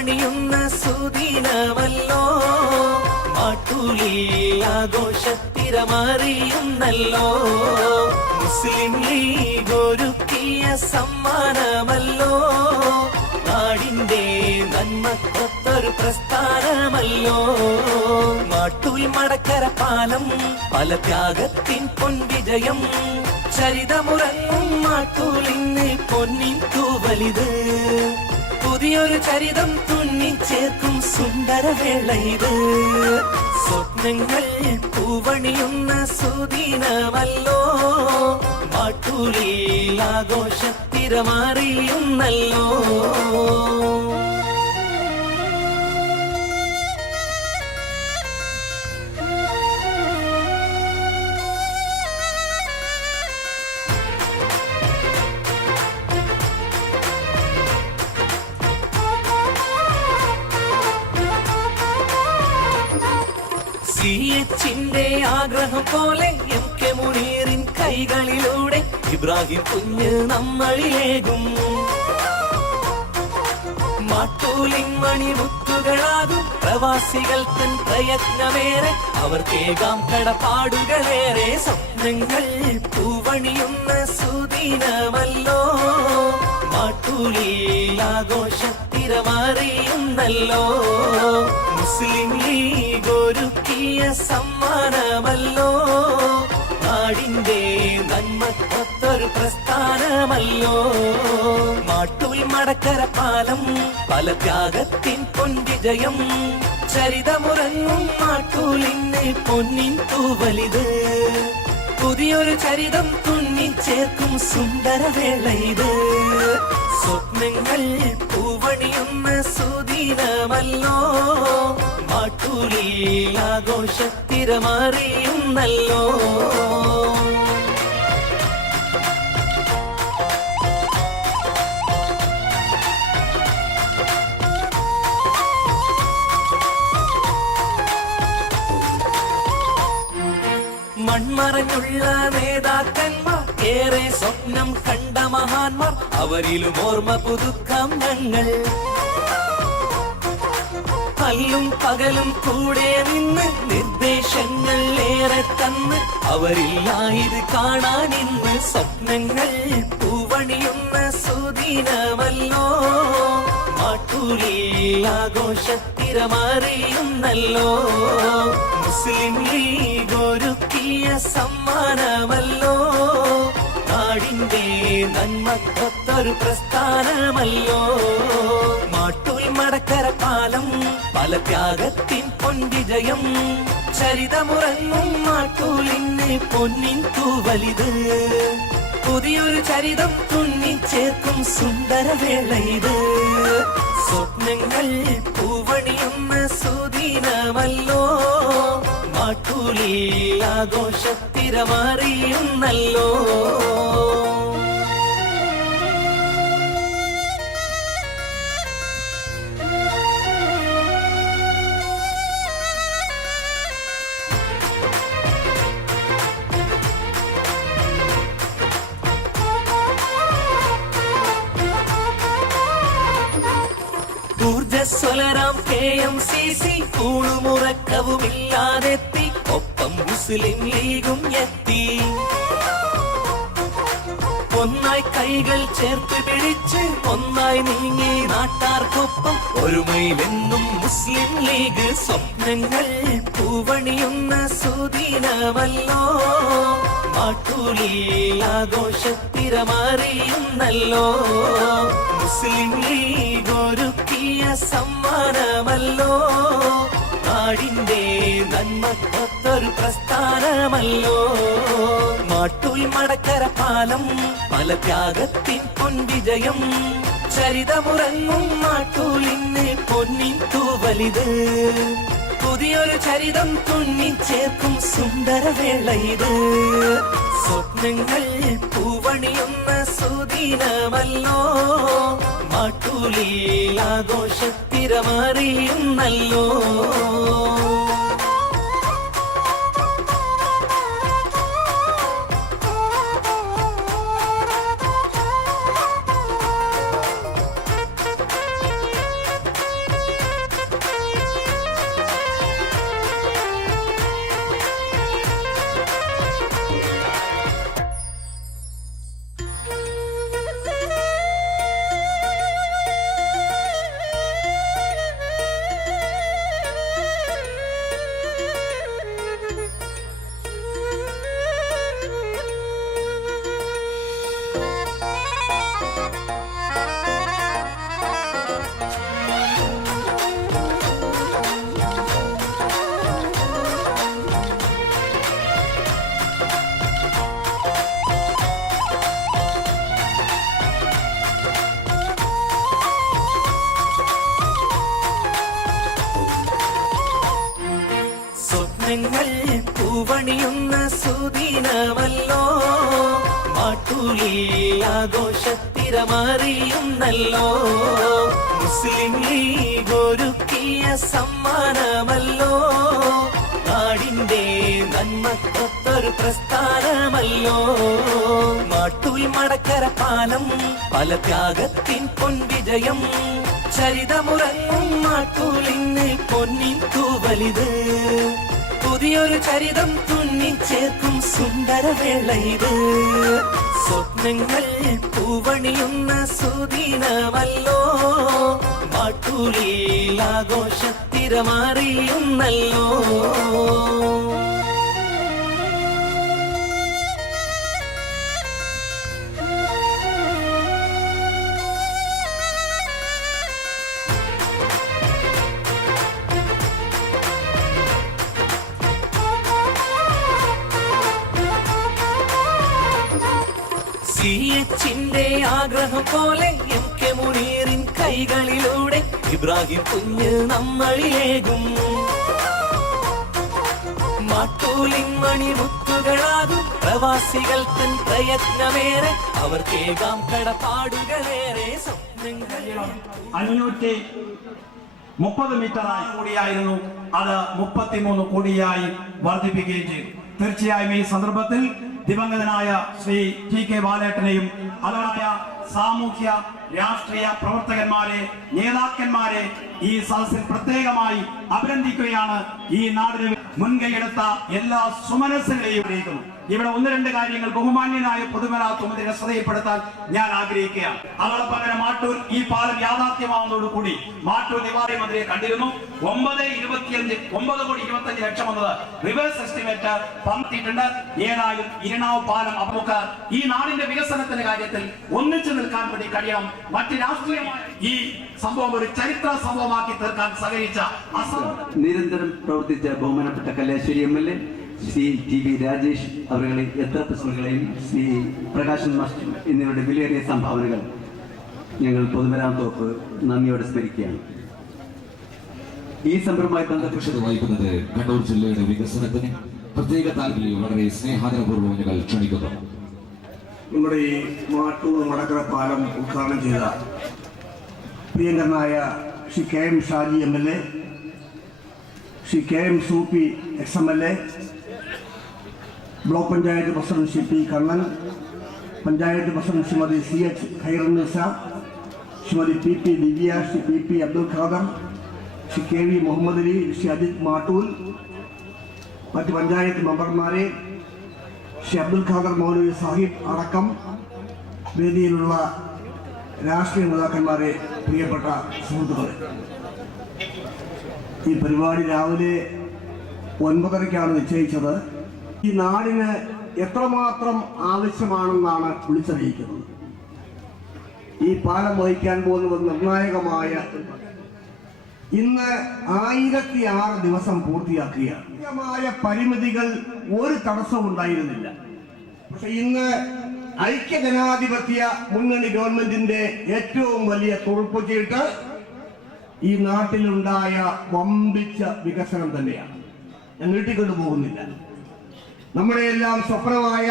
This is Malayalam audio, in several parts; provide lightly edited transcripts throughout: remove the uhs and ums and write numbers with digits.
പൂവണിയുന്ന സുദിനമല്ലോ, മാട്ടൂലി ആഘോഷത്തിരമറിയുന്നല്ലോ. മുസ്ലിം ലീഗ് ഒരുക്കിയ സമ്മാനമല്ലോ, നാടിന്റെ നന്മക്കൊത്തൊരു പ്രസ്ഥാനമല്ലോ. മാട്ടൂൽ മടക്കര പാലം പല ത്യാഗത്തിൻ പൊൻവിജയം, ചരിതമുറങ്ങും മാട്ടൂലിന്ന് പൊന്നിൻ തൂവലിത്. പുതിയൊരു ചരിതം തുന്നിച്ചേർക്കും സുന്ദരവേള ഇത്. സ്വപ്നങ്ങൾ പൂവണിയുന്ന സുദിനമല്ലോ, മാട്ടൂലി ആഘോഷത്തിരമറിയുന്നല്ലോ. CHന്റെ ആഗ്രഹം പോലെ MK മുനീറിൻ കൈകളിലൂടെ ഇബ്രാഹിം കുഞ്ഞ് നമ്മളിലേകും. മാട്ടൂലിൻ മണിമുത്തുകളാകും പ്രവാസികൾ തൻ പ്രയത്നമേറെ, അവർക്കേകാം കടപ്പാടുകളേറെ. സ്വപ്നങ്ങൾ പൂവണിയുന്ന സുദിനമല്ലോ, മാട്ടൂലി ആഘോഷത്തിരമറിയുന്നല്ലോ. മുസ്ലിം ലീഗ് ഒരുക്കിയ സമ്മാനമല്ലോ, നാടിന്റെ നന്മക്കൊത്തൊരു പ്രസ്ഥാനമല്ലോ. മാട്ടൂൽ മടക്കര പാലം പല ത്യാഗത്തിൻ പൊൻവിജയം, ചരിതമുറങ്ങും മാട്ടൂലിന്ന് പൊന്നിൻ തൂവലിത്. പുതിയൊരു ചരിതം തുന്നിച്ചേർക്കും സുന്ദരവേള ഇത്. സ്വപ്നങ്ങൾ പൂവണിയുന്ന സുദിനമല്ലോ, മാട്ടൂലി ആഘോഷത്തിരമറിയുന്നല്ലോ. മൺമറഞ്ഞുള്ള നേതാക്കന്മാർ, ഏറെ സ്വപ്നം കണ്ട മഹാന്മാർ, അവരിലും ഓർമ്മ പുതുക്കാം ഞങ്ങൾ. പല്ലും പകലും കൂടെ നിന്ന് നിർദ്ദേശങ്ങൾ ഏറെ തന്ന്, അവരില്ലായത് കാണാനിന്ന്. സ്വപ്നങ്ങൾ പൂവണിയുന്ന സുദിനമല്ലോ, മാട്ടൂലി ആഘോഷത്തിരമറിയുന്നല്ലോ. മുസ്ലിം ലീഗ് ഒരുക്കിയ സമ്മാനമല്ലോ, നാടിന്റെ നന്മക്കൊത്തൊരു പ്രസ്ഥാനമല്ലോ. മാട്ടൂൽ മടക്കര പാലം പല ത്യാഗത്തിൻ പൊൻവിജയം, ചരിതമുറങ്ങും മാട്ടൂലിന്ന് പൊന്നിൻ തൂവലിത്. പുതിയൊരു ചരിതം തുന്നിച്ചേർക്കും സുന്ദരവേള ഇത്. സ്വപ്നങ്ങൾ പൂവണിയുന്ന സുദിനമല്ലോ, മാട്ടൂലി ആഘോഷത്തിരമറിയുന്നല്ലോ. ഊർജസ്വലരാം KMCC കൂളുമുറക്കവുമില്ലാതെത്തി, ഒപ്പം മുസ്ലിം ലീഗും എത്തി. ഒന്നായി കൈകൾ ചേർത്ത് പിടിച്ച് ഒന്നായി നീങ്ങി നാട്ടാർക്കൊപ്പം, ഒരുമയിലെന്നും മുസ്ലിം ലീഗ്. സ്വപ്നങ്ങൾ പൂവണിയുന്ന സുദിനമല്ലോ, മാട്ടൂലി ആഘോഷത്തിരമറിയുന്നല്ലോ. മുസ്ലിം ലീഗ് ഒരുക്കിയ സമ്മാനമല്ലോ, നാടിന്റെ നന്മക്കൊത്തൊരു പ്രസ്ഥാനമല്ലോ. മാട്ടൂൽ മടക്കര പാലം പല ത്യാഗത്തിൻ പൊൻവിജയം, ചരിതമുറങ്ങും മാട്ടൂലിന്ന് പൊന്നിൻ തൂവലിത്. പുതിയൊരു ചരിതം തുന്നിച്ചേർക്കും സുന്ദരവേള ഇത്. സ്വപ്നങ്ങൾ പൂവണിയുന്ന സുദിനമല്ലോ, മാട്ടൂലി ആഘോഷത്തിരമറിയുന്നല്ലോ. സ്വപ്നങ്ങൾ പൂവണിയുന്ന സുദിനമല്ലോ, മാട്ടൂലിൽ ആഘോഷത്തിരമറിയുന്നല്ലോ. മുസ്ലിം ലീഗ് ഒരുക്കിയ സമ്മാനമല്ലോ, നാടിന്റെ നന്മക്കൊത്തൊരു പ്രസ്ഥാനമല്ലോ. മാട്ടൂൽ മടക്കര പാലം പല ത്യാഗത്തിൻ പൊൻവിജയം, ചരിതമുറങ്ങും മാട്ടൂലിന്ന് പൊന്നിൻ തൂവലിത്. പുതിയൊരു ചരിതം തുന്നിച്ചേർക്കും സുന്ദരവേള ഇത്. സ്വപ്നങ്ങൾ പൂവണിയുന്ന സുദിനമല്ലോ, മാട്ടൂലിൽ ആഘോഷത്തിരമറിയുന്നല്ലോ. CHന്റെ ആഗ്രഹം പോലെ MK മുനീറിൻ കൈകളിലൂടെ ഇബ്രാഹിം കുഞ്ഞ് നമ്മളിലേകും. മാട്ടൂലിൻ മണിമുത്തുകളാകും പ്രവാസികൾ തൻ പ്രയത്നമേറെ, അവർക്കേകാം കടപ്പാടുകളേറെ. സ്വപ്നങ്ങൾ 530 മീറ്ററായി കൂടിയായിരുന്നു, അത് 33 കോടിയായി വർദ്ധിപ്പിക്കുകയും ചെയ്തു. തീർച്ചയായും ഈ സന്ദർഭത്തിൽ ദിവംഗതനായ ശ്രീ TK ബാലേട്ടനെയും അതോടൊപ്പം സാമൂഹ്യ രാഷ്ട്രീയ പ്രവർത്തകന്മാരെ, നേതാക്കന്മാരെ ഈ സദസ്സിൽ പ്രത്യേകമായി അഭിനന്ദിക്കുകയാണ്. ഈ നാടിന് മുൻകൈയെടുത്ത എല്ലാ സുമനസ്സുകളെയും അറിയിക്കുന്നു. ഇവിടെ ഒന്ന് രണ്ട് കാര്യങ്ങൾ ബഹുമാന്യനായ പൊതുമരാമത്ത് മന്ത്രിയെ ശ്രദ്ധയിൽപ്പെടുത്താൻ ഞാൻ ആഗ്രഹിക്കുകയാണ്. അതോടൊപ്പം തന്നെ മാട്ടൂൽ ഈ പാലം യാഥാർത്ഥ്യമാവുന്നതോടുകൂടി മാട്ടൂൽ നിവാരണ മന്ത്രിയെ കണ്ടിരുന്നു. 9,25,00,000 എന്നത് റിവേഴ്സ് എസ്റ്റിമേറ്റ് പങ്കിട്ടുണ്ട്. ഏതായാലും ഇരണാവ് പാലം നമുക്ക് ഈ നാടിന്റെ വികസനത്തിന്റെ കാര്യത്തിൽ ഒന്നിച്ചു നിൽക്കാൻ വേണ്ടി കഴിയണം. മറ്റ് രാഷ്ട്രീയമായ ഈ സംഭവം ഒരു ചരിത്ര സംഭവമാക്കി തീർക്കാൻ സഹകരിച്ച നിരന്തരം പ്രവർത്തിച്ച ബഹുമാനപ്പെട്ട കല്യാശ്ശേരി MLA ശ്രീ TV രാജേഷ് അവരുടെ എത്ര പ്രശ്നങ്ങളെയും ശ്രീ പ്രകാശൻ മാസ്റ്റർ എന്നിവരുടെ വിലയേറിയ സംഭാവനകൾ ഞങ്ങൾ പൊതുമരാമത്ത് വകുപ്പ് നന്ദിയോടെ സ്മരിക്കുകയാണ്. ഈ സംരംഭവുമായി ബന്ധപ്പെട്ട് വഹിക്കുന്നത് കണ്ണൂർ ജില്ലയുടെ വികസനത്തിന് പ്രത്യേക താല്പര്യം വളരെ സ്നേഹാദരപൂർവ്വം ഞങ്ങൾ ക്ഷണിക്കുന്നു. നമ്മുടെ ഈ മാട്ടൂർ മടക്കര പാലം ഉദ്ഘാടനം ചെയ്ത പ്രിയങ്കരനായ Shri KM Shaji MLA, Shri KM Sooppy XMLA, block panchayat president Shri P Kannan, panchayat president Shrimati CH Khairunnisa, Shrimati PP Divya, Shri PP Abdul Khader, Shri KV Muhammad Ali, Shri Ajith Mattool, മറ്റ് പഞ്ചായത്ത് മെമ്പർമാരെ, ശ്രീ അബ്ദുൽ ഖാദർ മൗലവി സാഹിബ് അടക്കം വേദിയിലുള്ള രാഷ്ട്രീയ നേതാക്കന്മാരെ, പ്രിയപ്പെട്ട സുഹൃത്തുക്കളെ, ഈ പരിപാടി രാവിലെ 9:30-ക്കാണ് നിശ്ചയിച്ചത്. ഈ നാടിന് എത്രമാത്രം ആവശ്യമാണെന്നാണ് വിളിച്ചറിയിക്കുന്നത്. ഈ പാലം വഹിക്കാൻ പോകുന്നത് നിർണായകമായ ഇന്ന് 1006 ദിവസം പൂർത്തിയാക്കുകയാണ്. പരിമിതികൾ ഒരു തടസ്സവും ഉണ്ടായിരുന്നില്ല. പക്ഷെ ഇന്ന് ഐക്യജനാധിപത്യ മുന്നണി ഗവൺമെന്റിന്റെ ഏറ്റവും വലിയ തുറപ്പുചീട്ട് ഈ നാട്ടിലുണ്ടായ വമ്പിച്ച വികസനം തന്നെയാണ്. ഞാൻ നീട്ടിക്കൊണ്ടു പോകുന്നില്ല. നമ്മുടെ എല്ലാം സ്വപ്നമായ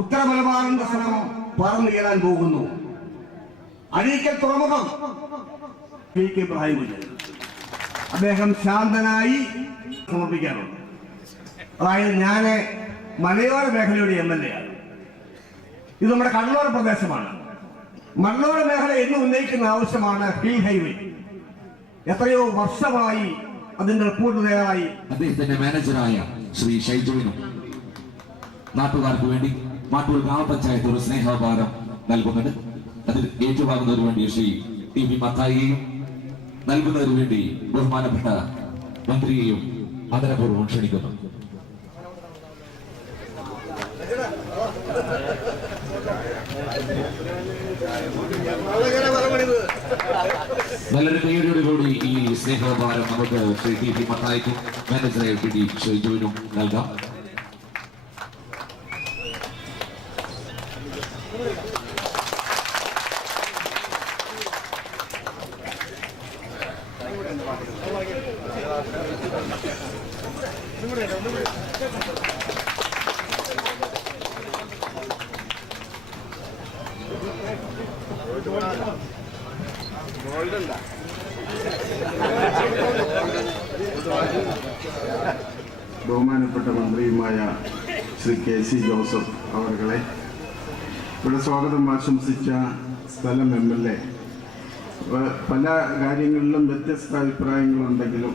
ഉത്തര മലബാറിന്റെ ശ്രമം പറന്നുയരാൻ പോകുന്നു. അഴീക്കൽ തുറമുഖം PK ഇബ്രാഹിം അദ്ദേഹം ശാന്തനായി സമർപ്പിക്കാറുണ്ട്. അതായത് ഞാൻ മലയോര മേഖലയുടെ MLA ആണ്. ഇത് നമ്മുടെ കണ്ണൂർ പ്രദേശമാണ്. മലയോര മേഖല എന്ന് ഉന്നയിക്കുന്ന ആവശ്യമാണ് ഹിൽ ഹൈവേ. എത്രയോ വർഷമായി അതിന്റെ റിപ്പോർട്ട് തയ്യാറായി. അദ്ദേഹത്തിന്റെ മാനേജറായ ശ്രീ ഷൈജുവിനും നാട്ടുകാർക്ക് വേണ്ടി മാട്ടൂർ ഗ്രാമപഞ്ചായത്ത് ഒരു സ്നേഹോപഹാരം നൽകുന്നുണ്ട്. അതിൽ ഏറ്റുവാങ്ങുന്നതിന് വേണ്ടി ശ്രീ TV മത്തായിയെയും നൽകുന്നതിന് വേണ്ടി ബഹുമാനപ്പെട്ട മന്ത്രിയെയും ആദരപൂർവ്വം ക്ഷണിക്കുന്നു. നല്ലൊരു കയ്യടിയോടുകൂടി ഈ സ്നേഹോപഹാരം നമുക്ക് ശ്രീ TV മത്തായിക്കും മാനേജറായ PD ഷൈജുവിനും നൽകാം. ബഹുമാനപ്പെട്ട മന്ത്രിയുമായ ശ്രീ KC ജോസഫ് അവരെ ഇവിടെ സ്വാഗതം ആശംസിച്ച സ്ഥലം MLA പല കാര്യങ്ങളിലും വ്യത്യസ്ത അഭിപ്രായങ്ങളുണ്ടെങ്കിലും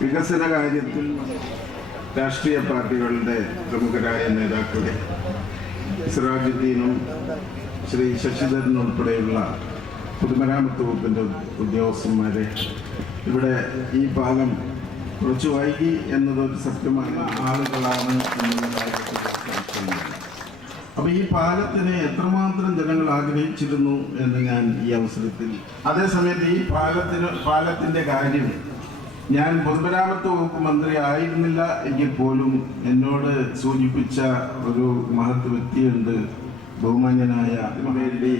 വികസന കാര്യത്തിൽ രാഷ്ട്രീയ പാർട്ടികളുടെ പ്രമുഖരായ നേതാക്കളുടെ സിറാജുദ്ദീനും ശ്രീ ശശിധരനും ഉൾപ്പെടെയുള്ള പൊതുമരാമത്ത് വകുപ്പിൻ്റെ ഉദ്യോഗസ്ഥന്മാരെ ഇവിടെ ഈ പാലം കുറച്ച് വൈകി എന്നതൊരു സത്യമായ ആളുകളാണ് എന്നുള്ള കാര്യത്തിൽ സംശയമില്ല. അപ്പോൾ ഈ പാലത്തിന് എത്രമാത്രം ജനങ്ങൾ ആഗ്രഹിച്ചിരുന്നു എന്ന് ഞാൻ ഈ അവസരത്തിൽ, അതേസമയത്ത് ഈ പാലത്തിൻ്റെ കാര്യം ഞാൻ പൊതുമരാമത്ത് വകുപ്പ് മന്ത്രി ആയിരുന്നില്ല എങ്കിൽ പോലും എന്നോട് സൂചിപ്പിച്ച ഒരു മഹത് വ്യക്തിയുണ്ട്, ബഹുമാന്യനായ വേണ്ടി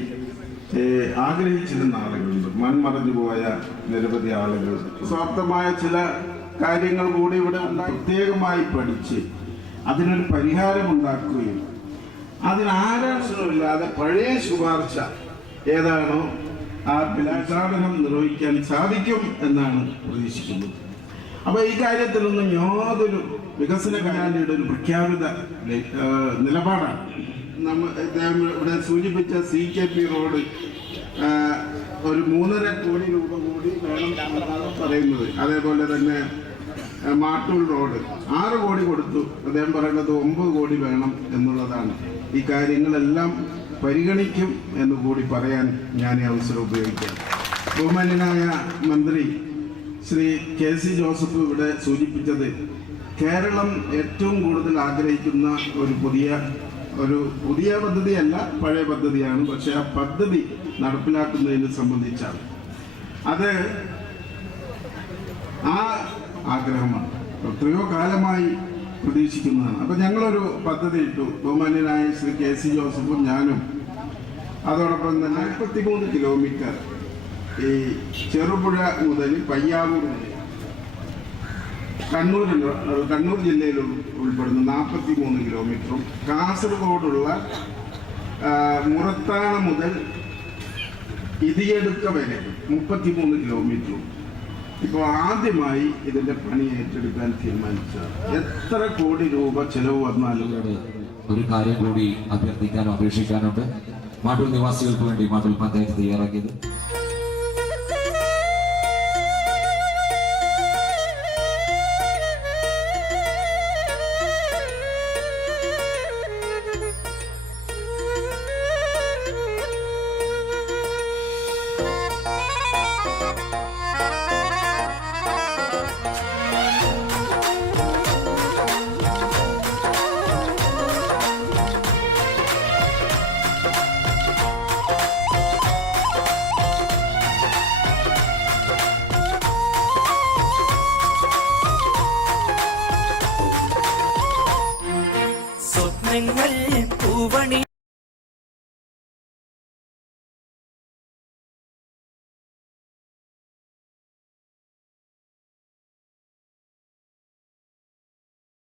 ആഗ്രഹിച്ചിരുന്ന ആളുകളുണ്ട്, മൺമറഞ്ഞു പോയ നിരവധി ആളുകൾ. സ്വാർത്ഥമായ ചില കാര്യങ്ങൾ കൂടി ഇവിടെ പ്രത്യേകമായി പഠിച്ച് അതിനൊരു പരിഹാരമുണ്ടാക്കുകയും അതിനാരാശനമില്ലാതെ പഴയ ശുപാർശ ഏതാണോ ആ ഉദ്ഘാടനം നിർവഹിക്കാൻ സാധിക്കും എന്നാണ് പ്രതീക്ഷിക്കുന്നത്. അപ്പോൾ ഈ കാര്യത്തിലൊന്നും യാതൊരു വികസന കാര്യയുടെ ഒരു പ്രഖ്യാപിത നിലപാടാണ്. ഇവിടെ സൂചിപ്പിച്ച CKP റോഡ് ഒരു 3.5 കോടി രൂപ കൂടി വേണം എന്നാണ് പറയുന്നത്. അതേപോലെ തന്നെ മാട്ടൂൽ റോഡ് 6 കോടി കൊടുത്തു, അദ്ദേഹം പറയുന്നത് 9 കോടി വേണം എന്നുള്ളതാണ്. ഈ കാര്യങ്ങളെല്ലാം പരിഗണിക്കും എന്ന് കൂടി പറയാൻ ഞാൻ ഈ അവസരം ഉപയോഗിക്കാം. ബഹുമാന്യനായ മന്ത്രി ശ്രീ KC ജോസഫ് ഇവിടെ സൂചിപ്പിച്ചത് കേരളം ഏറ്റവും കൂടുതൽ ആഗ്രഹിക്കുന്ന ഒരു പുതിയ പദ്ധതിയല്ല, പഴയ പദ്ധതിയാണ്. പക്ഷെ ആ പദ്ധതി നടപ്പിലാക്കുന്നതിനെ സംബന്ധിച്ചാണ് അത് ആ ആഗ്രഹമാണ് എത്രയോ കാലമായി പ്രതീക്ഷിക്കുന്നതാണ്. അപ്പം ഞങ്ങളൊരു പദ്ധതി ഇട്ടു, ബഹുമാന്യനായ ശ്രീ KC ജോസഫും ഞാനും. അതോടൊപ്പം തന്നെ 43 കിലോമീറ്റർ ഈ ചെറുപുഴ മുതൽ പയ്യാവൂർ കണ്ണൂർ ജില്ലയിൽ ഉൾപ്പെടുന്ന 43 കിലോമീറ്ററും കാസർഗോഡുള്ള മുറത്താണ മുതൽ ഇതിയെടുക്ക വരെ 33 കിലോമീറ്ററും ഇപ്പോൾ ആദ്യമായി ഇതിന്റെ പണി ഏറ്റെടുക്കാൻ തീരുമാനിച്ചത്. എത്ര കോടി രൂപ ചെലവ് വന്നാലും ഒരു കാര്യം കൂടി അഭ്യർത്ഥിക്കാനും അപേക്ഷിക്കാനുണ്ട്. മാട്ടൂൽ നിവാസികൾക്ക് വേണ്ടി മാട്ടൂൽ പഞ്ചായത്ത് തയ്യാറാക്കിയത് സ്വപ്നങ്ങൾ